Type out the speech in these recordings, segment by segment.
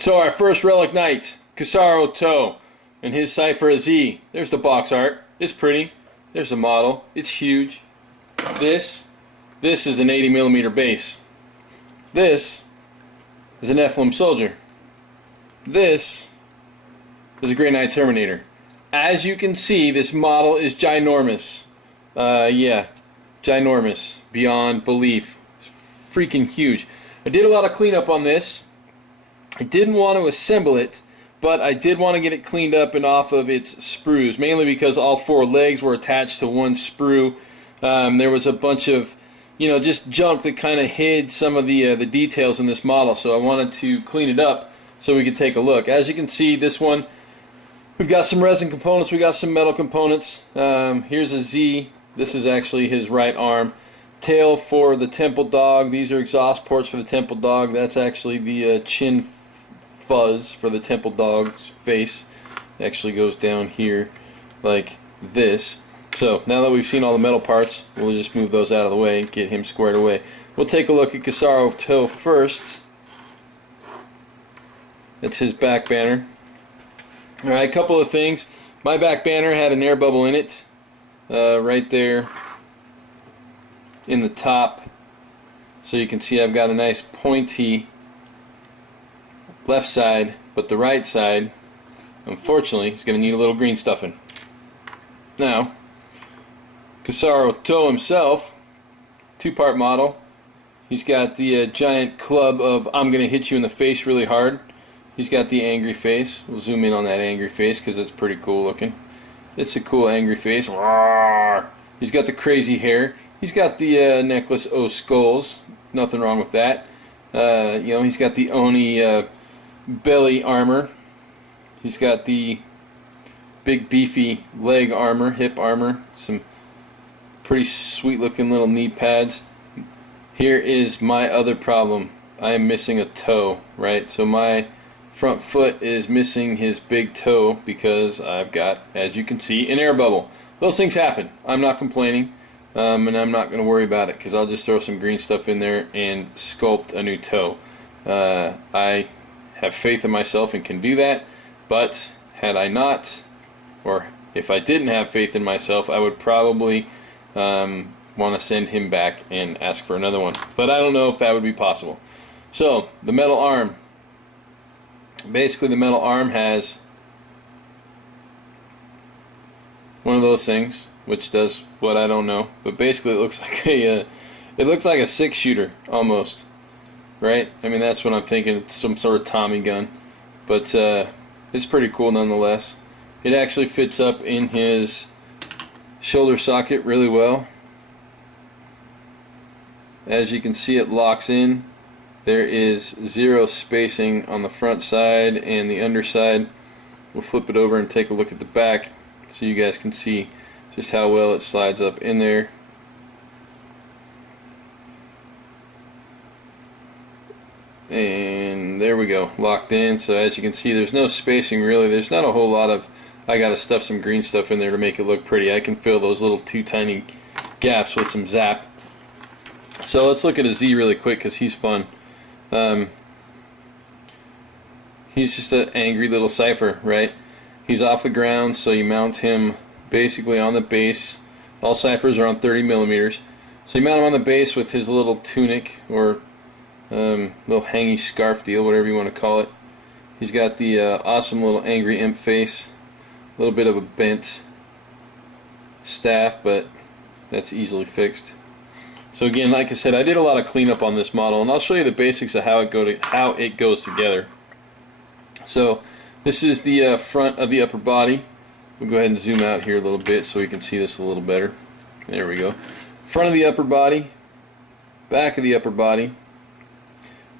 So our first Relic Knights, Casaro Toe, and his cipher Z. There's the box art. It's pretty. There's the model. It's huge. This is an 80mm base. This is an Nephilim Soldier. This is a Grey Knight Terminator. As you can see, this model is ginormous. Yeah, ginormous. Beyond belief. It's freaking huge. I did a lot of cleanup on this. I didn't want to assemble it, but I did want to get it cleaned up and off of its sprues, mainly because all four legs were attached to one sprue. There was a bunch of, just junk that kind of hid some of the details in this model, so I wanted to clean it up so we could take a look. As you can see, this one, we've got some resin components, we got some metal components. Here's a Z. This is actually his right arm. Tail for the temple dog. These are exhaust ports for the temple dog. That's actually the chin fuzz for the temple dog's face. It actually goes down here like this. So now that we've seen all the metal parts, we'll just move those out of the way and get him squared away. We'll take a look at Casaro Toe first. That's his back banner. Alright, a couple of things. My back banner had an air bubble in it, right there in the top. So you can see I've got a nice pointy left side, but the right side, unfortunately, is going to need a little green stuffing. Now, Casaro Toe himself, two-part model. He's got the giant club of I'm going to hit you in the face really hard. He's got the angry face. We'll zoom in on that angry face because it's pretty cool looking. It's a cool angry face. Roar. He's got the crazy hair. He's got the necklace O skulls. Nothing wrong with that. He's got the Oni belly armor. He's got the big beefy leg armor, hip armor. Some pretty sweet looking little knee pads. Here is my other problem. I am missing a toe, right? So my front foot is missing his big toe because I've got, as you can see, an air bubble. Those things happen. I'm not complaining, and I'm not going to worry about it because I'll just throw some green stuff in there and sculpt a new toe. I have faith in myself and can do that, but had I not, or if I didn't have faith in myself, I would probably want to send him back and ask for another one. But I don't know if that would be possible. So, the metal arm. Basically, the metal arm has one of those things, which does what I don't know. But basically, it looks like a 6-shooter almost, right? I mean, that's what I'm thinking. It's some sort of Tommy gun, but it's pretty cool nonetheless. It actually fits up in his shoulder socket really well. As you can see, it locks in. There is zero spacing on the front side and the underside. We'll flip it over and take a look at the back so you guys can see just how well it slides up in there. And there we go, locked in. So as you can see, there's no spacing really. There's not a whole lot of, I gotta stuff some green stuff in there to make it look pretty. I can fill those little two tiny gaps with some zap. So let's look at a Z really quick because he's fun. He's just an angry little cipher, right? He's off the ground, so you mount him basically on the base. All ciphers are on 30mm. So you mount him on the base with his little tunic or little hangy scarf deal, whatever you want to call it. He's got the awesome little angry imp face. A little bit of a bent staff, but that's easily fixed. So again, like I said, I did a lot of cleanup on this model, and I'll show you the basics of how it goes together. So this is the front of the upper body. We'll go ahead and zoom out here a little bit so we can see this a little better. There we go. Front of the upper body, back of the upper body.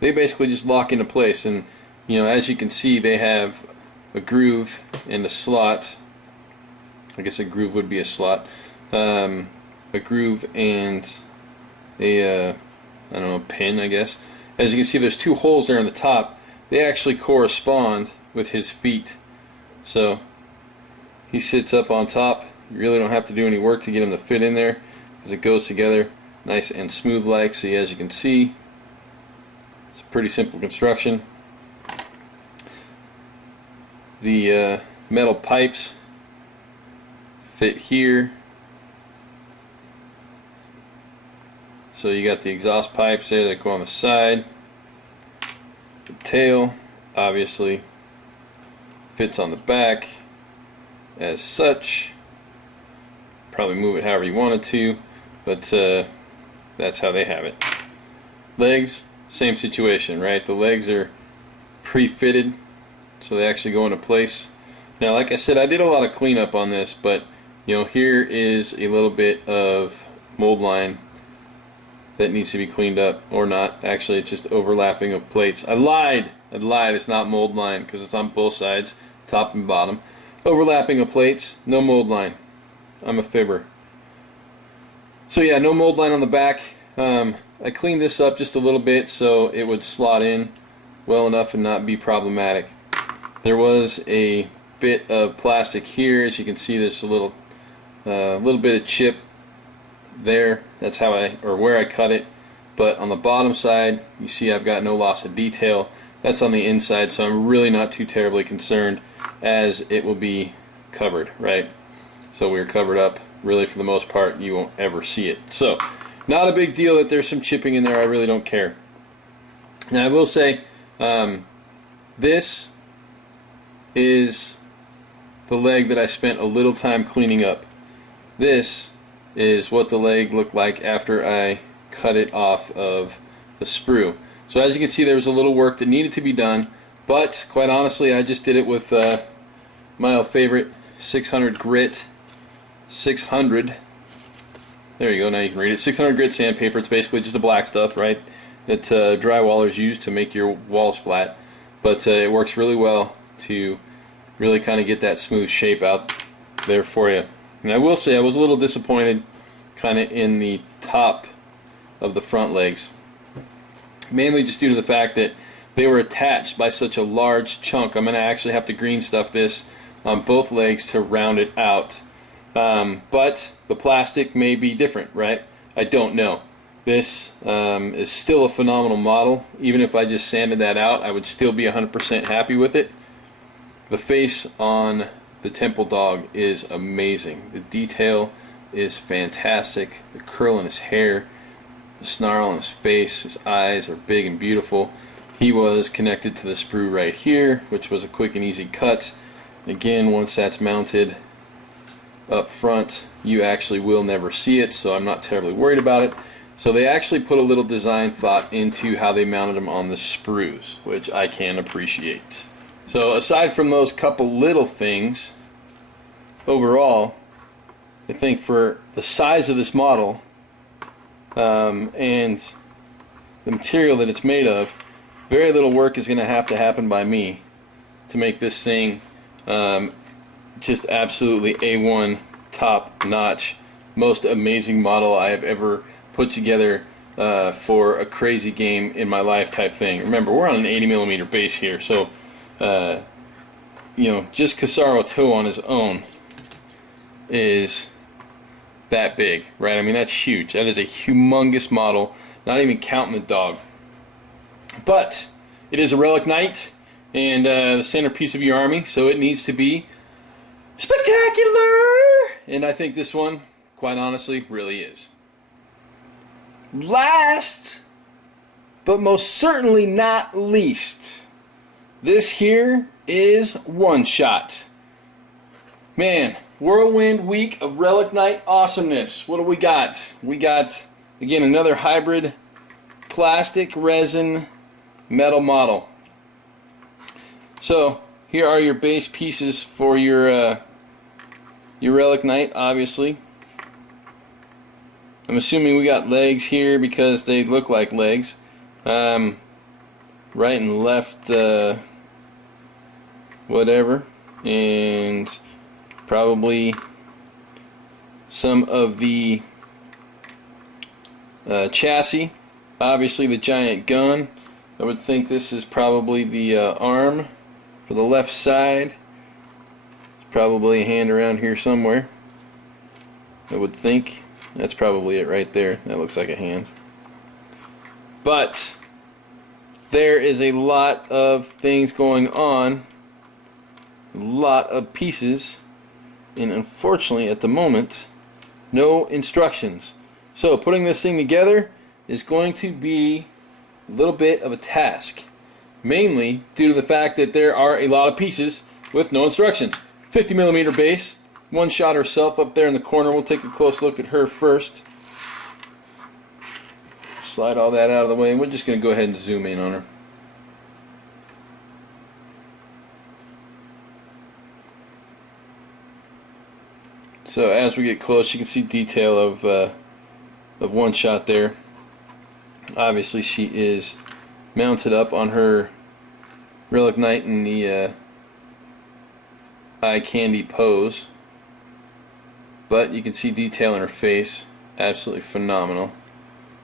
They basically just lock into place, and as you can see, they have a groove and a slot. I guess a groove would be a slot. A groove and a I don't know, pin, I guess. As you can see, there's two holes there on the top. They actually correspond with his feet. So he sits up on top. You really don't have to do any work to get him to fit in there because it goes together nice and smooth like. So as you can see, it's a pretty simple construction. the metal pipes fit here. So you got the exhaust pipes there that go on the side. The tail obviously fits on the back as such. Probably move it however you wanted to, but that's how they have it. Legs, same situation, right? The legs are pre-fitted, so they actually go into place. Now, like I said, I did a lot of cleanup on this, but you know, here is a little bit of mold line that needs to be cleaned up, or not. Actually, it's just overlapping of plates. I lied. It's not mold line because it's on both sides, top and bottom. Overlapping of plates, no mold line. I'm a fibber. So yeah, no mold line on the back. I cleaned this up just a little bit so it would slot in well enough and not be problematic. There was a bit of plastic here. As you can see, there's a little bit of chip there. That's how where I cut it. But on the bottom side, you see I've got no loss of detail. That's on the inside, so I'm really not too terribly concerned, as it will be covered, right? So we're covered up. Really, for the most part, you won't ever see it. So, not a big deal that there's some chipping in there. I really don't care. Now, I will say, this is the leg that I spent a little time cleaning up. This is what the leg looked like after I cut it off of the sprue. So as you can see, there was a little work that needed to be done, but quite honestly, I just did it with my old favorite 600 grit. 600. There you go. Now you can read it. 600 grit sandpaper. It's basically just the black stuff, right? That drywallers use to make your walls flat, but it works really well to really kind of get that smooth shape out there for you. And I will say I was a little disappointed kind of in the top of the front legs, mainly just due to the fact that they were attached by such a large chunk. I'm going to actually have to green stuff this on both legs to round it out. But the plastic may be different, right? I don't know. This is still a phenomenal model. Even if I just sanded that out, I would still be 100% happy with it. The face on the Temple Dog is amazing. The detail is fantastic. The curl in his hair, the snarl on his face, his eyes are big and beautiful. He was connected to the sprue right here, which was a quick and easy cut. Again, once that's mounted up front, you actually will never see it, so I'm not terribly worried about it. So they actually put a little design thought into how they mounted them on the sprues, which I can appreciate. So aside from those couple little things, overall, I think for the size of this model and the material that it's made of, very little work is going to have to happen by me to make this thing just absolutely A1, top notch, most amazing model I have ever put together for a crazy game in my life type thing. Remember, we're on an 80mm base here, so you know, just Casaro Toe on his own is that big, right? I mean, that's huge. That is a humongous model, not even counting the dog. But it is a Relic Knight and the centerpiece of your army, so it needs to be spectacular! And I think this one, quite honestly, really is. Last, but most certainly not least, this here is One Shot. Man, whirlwind week of Relic Knight awesomeness. What do we got? We got, again, another hybrid plastic resin metal model. So here are your base pieces for your Relic Knight, obviously. I'm assuming we got legs here because they look like legs. Right and left whatever. And probably some of the chassis. Obviously the giant gun. I would think this is probably the arm for the left side. There's probably a hand around here somewhere, I would think. That's probably it right there. That looks like a hand. But there is a lot of things going on a lot of pieces, and unfortunately at the moment no instructions. So putting this thing together is going to be a little bit of a task, mainly due to the fact that there are a lot of pieces with no instructions. 50mm base, one shot herself up there in the corner. We'll take a close look at her first. Slide all that out of the way, and we're just going to go ahead and zoom in on her. So as we get close, you can see detail of one shot there. Obviously she is mounted up on her Relic Knight in the eye candy pose, but you can see detail in her face. Absolutely phenomenal.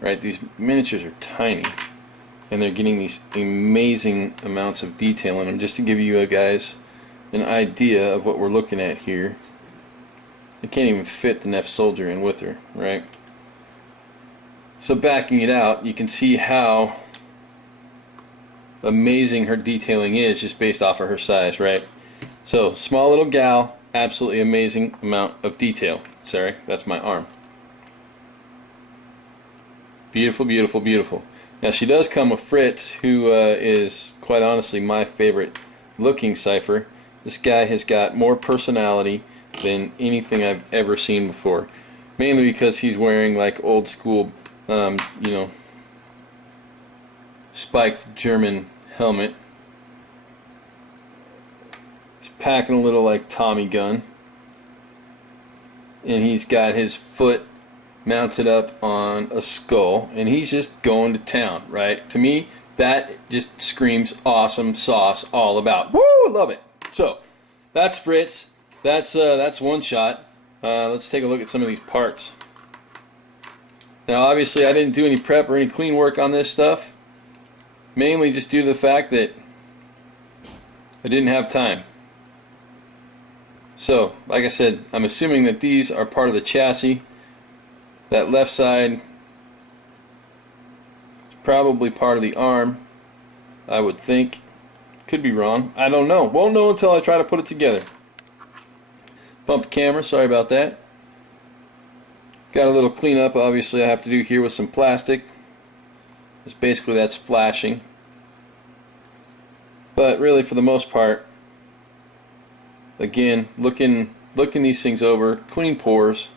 Right, these miniatures are tiny, and they're getting these amazing amounts of detail in them. Just to give you guys an idea of what we're looking at here, I can't even fit the Neff soldier in with her, right? So backing it out, you can see how amazing her detailing is just based off of her size, right? So small little gal, absolutely amazing amount of detail. Sorry, that's my arm. Beautiful, beautiful, beautiful. Now she does come with Fritz, who is quite honestly my favorite looking Cypher. This guy has got more personality than anything I've ever seen before. Mainly because he's wearing like old school, you know, spiked German helmet. He's packing a little like Tommy gun. And he's got his foot mounted up on a skull, and he's just going to town, right? To me, that just screams awesome sauce all about. Woo! Love it. So that's Fritz. That's one shot. Let's take a look at some of these parts. Now obviously I didn't do any prep or any clean work on this stuff, mainly just due to the fact that I didn't have time. So like I said, I'm assuming that these are part of the chassis. That left side is probably part of the arm, I would think. Could be wrong. I don't know. Won't know until I try to put it together. Bump the camera, sorry about that. Got a little cleanup obviously I have to do here with some plastic. Just basically that's flashing. But really for the most part, again, looking these things over, clean pores.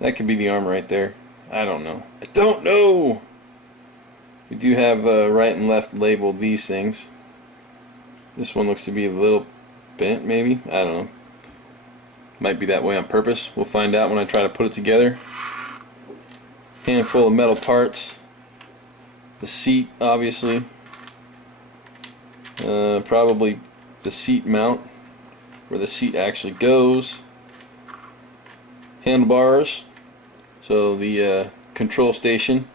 That could be the arm right there. I don't know. I don't know! We do have right and left labeled these things. This one looks to be a little bent maybe. I don't know. Might be that way on purpose. We'll find out when I try to put it together. Handful of metal parts. The seat obviously. Probably the seat mount, where the seat actually goes. Handlebars, so the control station.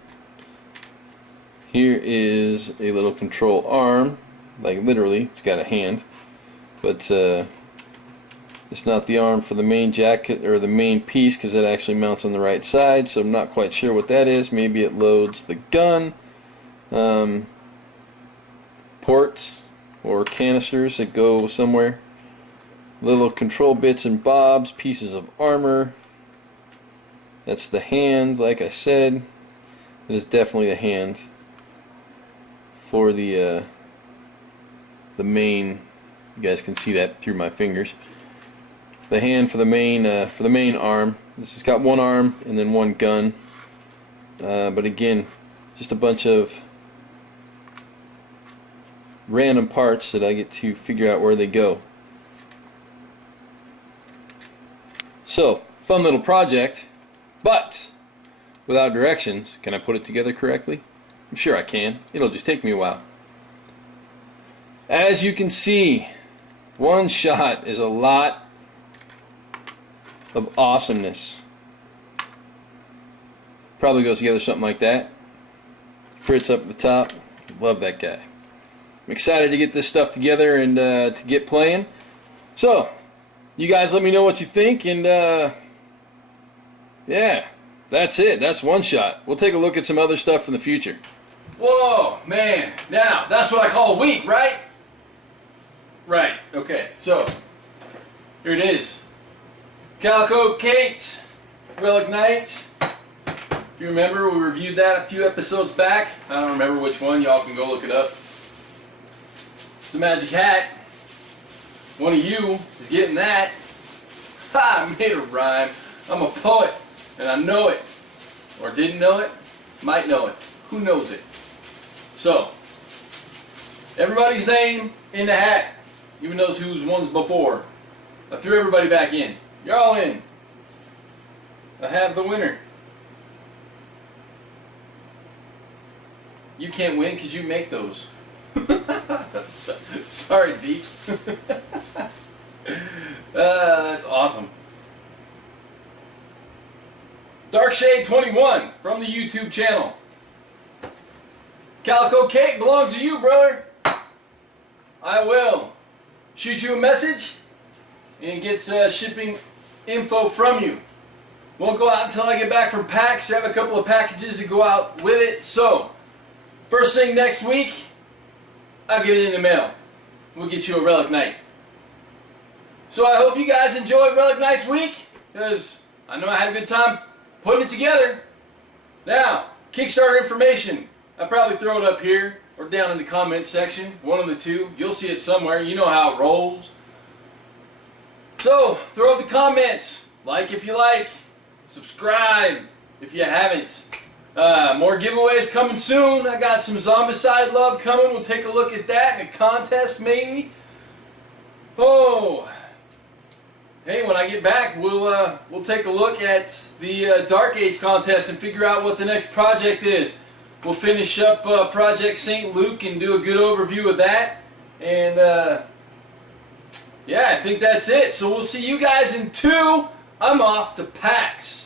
Here is a little control arm, like literally it's got a hand, but it's not the arm for the main jacket or the main piece, because it actually mounts on the right side, so I'm not quite sure what that is. Maybe it loads the gun. Ports or canisters that go somewhere. Little control bits and bobs, pieces of armor. That's the hand, like I said. It is definitely the hand for the main. You guys can see that through my fingers. The hand for the main arm. This has got one arm and then one gun. But again, just a bunch of random parts that I get to figure out where they go. So, fun little project. But without directions, can I put it together correctly? I'm sure I can. It'll just take me a while. As you can see, one shot is a lot of awesomeness. Probably goes together something like that. Fritz up at the top. Love that guy. I'm excited to get this stuff together and to get playing. So, you guys let me know what you think, and yeah, that's it. That's one shot. We'll take a look at some other stuff in the future. Whoa, man. Now, that's what I call a week, right? Right, okay, so here it is. Calico Kate, Relic Knights. If you remember, we reviewed that a few episodes back. I don't remember which one, y'all can go look it up. It's the magic hat. One of you is getting that. Ha! I made a rhyme. I'm a poet, and I know it. Or didn't know it. Might know it. Who knows it? So, everybody's name in the hat. Even those whose ones before. I threw everybody back in. You're all in. I have the winner. You can't win because you make those. Sorry, Deke. That's awesome. Darkshade21 from the YouTube channel. Calico Cake belongs to you, brother. I will shoot you a message and get shipping info from you. Won't go out until I get back from PAX. I have a couple of packages to go out with it. So, first thing next week, I'll get it in the mail. We'll get you a Relic Knight. So I hope you guys enjoyed Relic Knights week, because I know I had a good time putting it together. Now, Kickstarter information. I'll probably throw it up here or down in the comments section. One of the two. You'll see it somewhere. You know how it rolls. So, throw up the comments. Like if you like. Subscribe if you haven't. More giveaways coming soon. I got some Zombicide love coming. We'll take a look at that in a contest maybe. Oh. Hey, when I get back, we'll take a look at the Dark Age contest and figure out what the next project is. We'll finish up Project St. Luke and do a good overview of that. And yeah, I think that's it. So we'll see you guys in 2. I'm off to PAX.